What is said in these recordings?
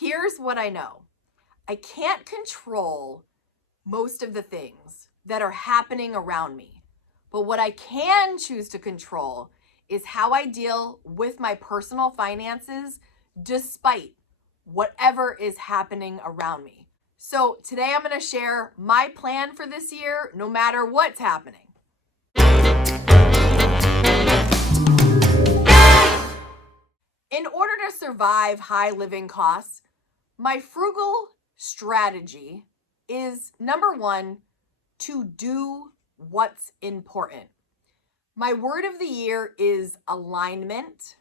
Here's what I know. I can't control most of the things that are happening around me. But what I can choose to control is how I deal with my personal finances despite whatever is happening around me. So today I'm going to share my plan for this year, no matter what's happening. In order to survive high living costs, my frugal strategy is number one, to do what's important. My word of the year is alignment.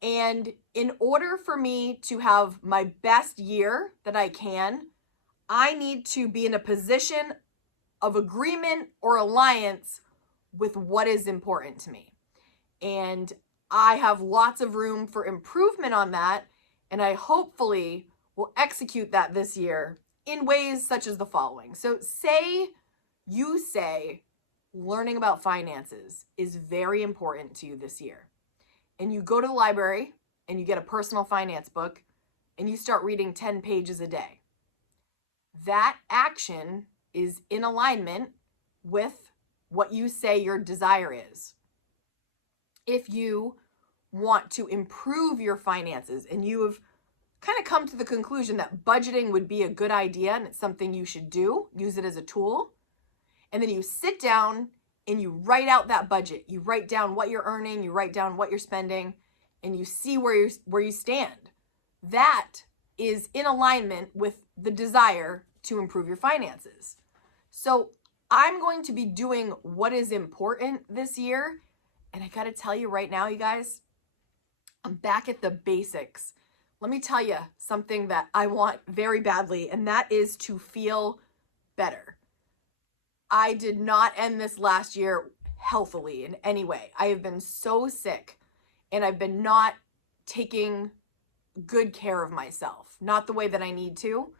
And in order for me to have my best year that I can, I need to be in a position of agreement or alliance with what is important to me. And I have lots of room for improvement on that, and I hopefully will execute that this year in ways such as the following. So say learning about finances is very important to you this year, and you go to the library and you get a personal finance book and you start reading 10 pages a day. That action is in alignment with what you say your desire is. If you want to improve your finances and you have kind of come to the conclusion that budgeting would be a good idea and it's something you should do, use it as a tool, and then you sit down and you write out that budget. You write down what you're earning, you write down what you're spending, and you see where you stand. That is in alignment with the desire to improve your finances. So I'm going to be doing what is important this year. And I got to tell you right now, you guys, I'm back at the basics. Let me tell you something that I want very badly, and that is to feel better. I did not end this last year healthily in any way. I have been so sick, and I've been not taking good care of myself, not the way that I need to.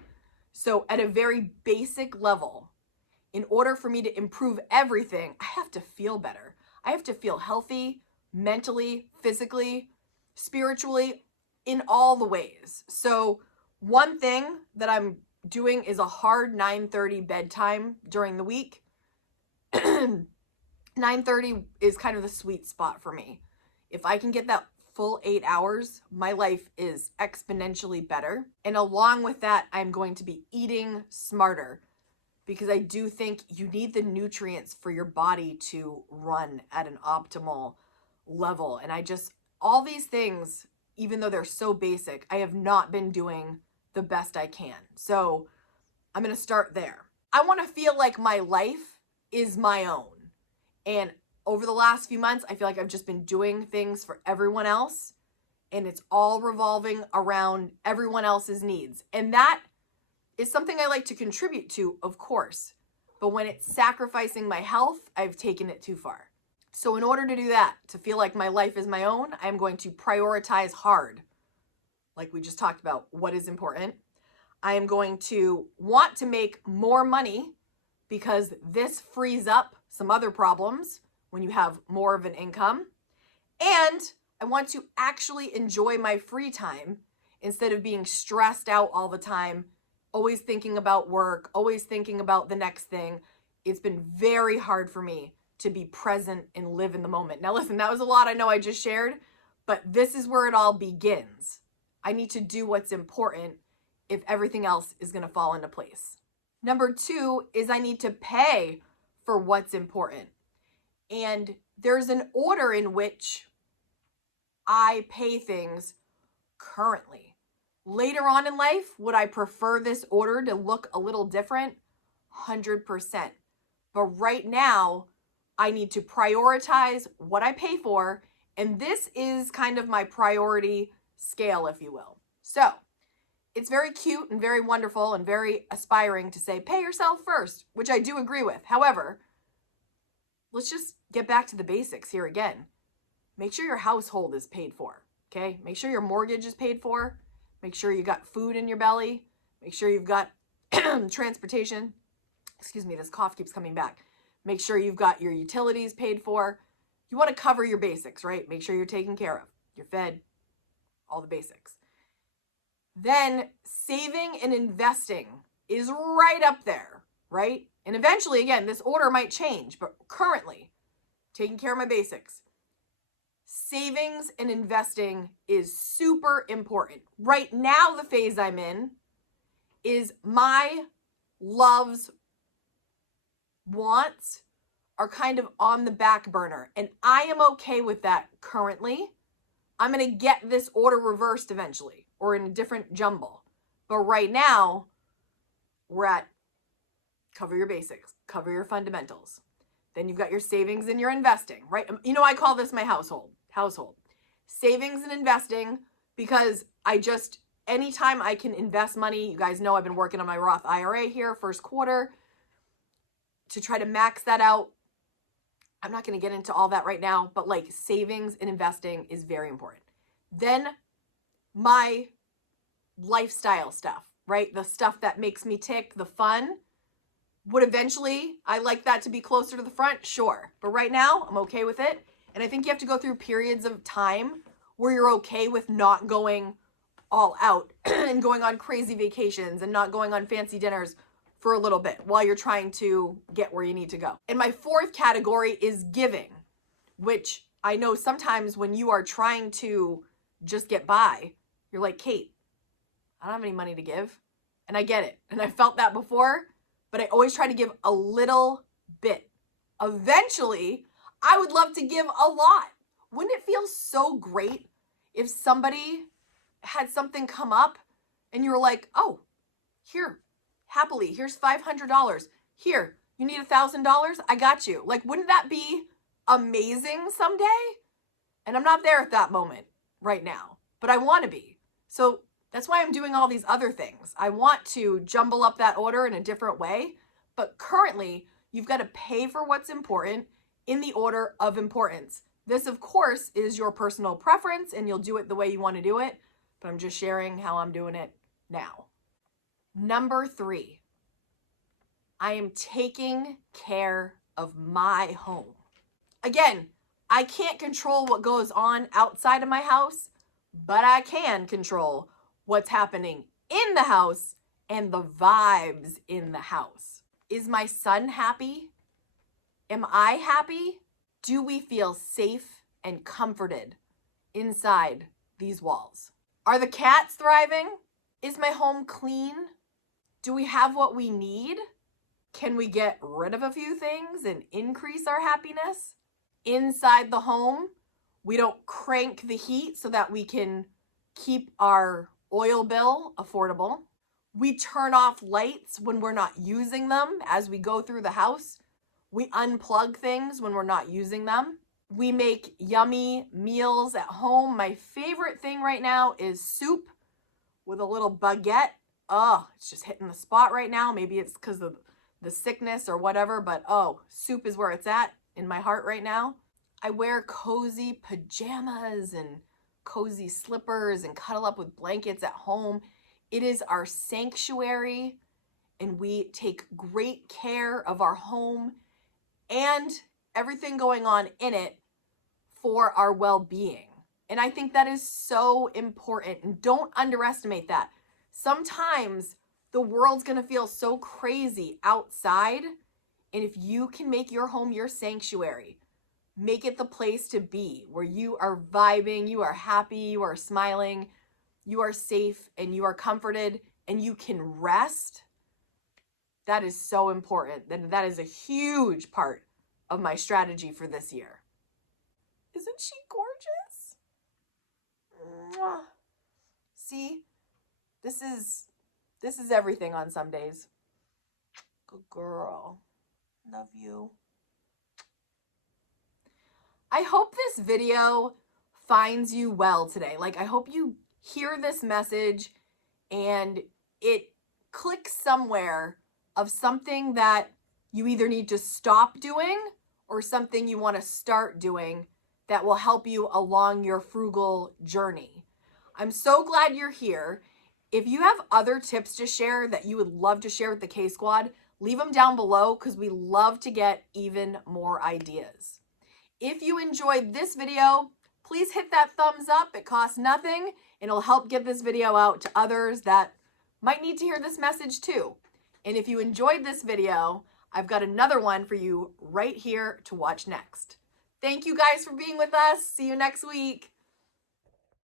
So at a very basic level, in order for me to improve everything, I have to feel better. I have to feel healthy, mentally, physically, spiritually, in all the ways. So one thing that I'm doing is a hard 9:30 bedtime during the week. 9:30 is kind of the sweet spot for me. If I can get that full 8 hours, my life is exponentially better. And along with that, I'm going to be eating smarter, because I do think you need the nutrients for your body to run at an optimal level. And all these things, even though they're so basic, I have not been doing the best I can. So I'm going to start there. I want to feel like my life is my own. And over the last few months, I feel like I've just been doing things for everyone else, and it's all revolving around everyone else's needs. And that is something I like to contribute to, of course. But when it's sacrificing my health, I've taken it too far. So in order to do that, to feel like my life is my own, I'm going to prioritize hard. Like we just talked about, what is important. I am going to want to make more money, because this frees up some other problems when you have more of an income. And I want to actually enjoy my free time instead of being stressed out all the time, always thinking about work, always thinking about the next thing. It's been very hard for me to be present and live in the moment. Now listen, that was a lot I know I just shared, but this is where it all begins. I need to do what's important if everything else is going to fall into place. Number 2 is I need to pay for what's important. And there's an order in which I pay things currently. Later on in life, would I prefer this order to look a little different? 100%. But right now, I need to prioritize what I pay for, and this is kind of my priority scale, if you will. So it's very cute and very wonderful and very aspiring to say, pay yourself first, which I do agree with. However, let's just get back to the basics here again. Make sure your household is paid for, okay? Make sure your mortgage is paid for. Make sure you got food in your belly. Make sure you've got transportation. Excuse me, this cough keeps coming back. Make sure you've got your utilities paid for. You want to cover your basics, right? Make sure you're taken care of. You're fed, all the basics. Then saving and investing is right up there, right? And eventually, again, this order might change, but currently, taking care of my basics. Savings and investing is super important. Right now, the phase I'm in is my loves, wants are kind of on the back burner. And I am okay with that currently. I'm going to get this order reversed eventually or in a different jumble. But right now, we're at cover your basics, cover your fundamentals. Then you've got your savings and your investing, right? You know, I call this my household. Savings and investing, because anytime I can invest money, you guys know I've been working on my Roth IRA here, first quarter, to try to max that out. I'm not going to get into all that right now, but like savings and investing is very important. Then my lifestyle stuff, right? The stuff that makes me tick, the fun, would eventually, I like that to be closer to the front, sure. But right now, I'm okay with it. And I think you have to go through periods of time where you're okay with not going all out and going on crazy vacations and not going on fancy dinners for a little bit while you're trying to get where you need to go. And my fourth category is giving, which I know sometimes when you are trying to just get by, you're like, Kate, I don't have any money to give. And I get it. And I felt that before, but I always try to give a little bit. Eventually, I would love to give a lot. Wouldn't it feel so great if somebody had something come up and you were like, oh, here, happily, here's $500. Here, you need $1,000? I got you. Like, wouldn't that be amazing someday? And I'm not there at that moment right now, but I want to be. So that's why I'm doing all these other things. I want to jumble up that order in a different way, but currently you've got to pay for what's important in the order of importance. This, of course, is your personal preference and you'll do it the way you want to do it, but I'm just sharing how I'm doing it now. Number 3, I am taking care of my home. Again, I can't control what goes on outside of my house, but I can control what's happening in the house and the vibes in the house. Is my son happy? Am I happy? Do we feel safe and comforted inside these walls? Are the cats thriving? Is my home clean? Do we have what we need? Can we get rid of a few things and increase our happiness? Inside the home, we don't crank the heat so that we can keep our oil bill affordable. We turn off lights when we're not using them as we go through the house. We unplug things when we're not using them. We make yummy meals at home. My favorite thing right now is soup with a little baguette. Oh, it's just hitting the spot right now. Maybe it's because of the sickness or whatever, but oh, soup is where it's at in my heart right now. I wear cozy pajamas and cozy slippers and cuddle up with blankets at home. It is our sanctuary, and we take great care of our home and everything going on in it for our well-being. And I think that is so important, and don't underestimate that. Sometimes the world's gonna feel so crazy outside, and if you can make your home your sanctuary, make it the place to be where you are vibing, you are happy, you are smiling, you are safe, and you are comforted, and you can rest. That is so important. That is a huge part of my strategy for this year. Isn't she gorgeous? Mwah. See, this is everything on some days. Good girl. Love you. I hope this video finds you well today. Like, I hope you hear this message and it clicks somewhere of something that you either need to stop doing or something you want to start doing that will help you along your frugal journey. I'm so glad you're here. If you have other tips to share that you would love to share with the K Squad, leave them down below because we love to get even more ideas. If you enjoyed this video, please hit that thumbs up. It costs nothing and it'll help get this video out to others that might need to hear this message too. And if you enjoyed this video, I've got another one for you right here to watch next. Thank you guys for being with us. See you next week.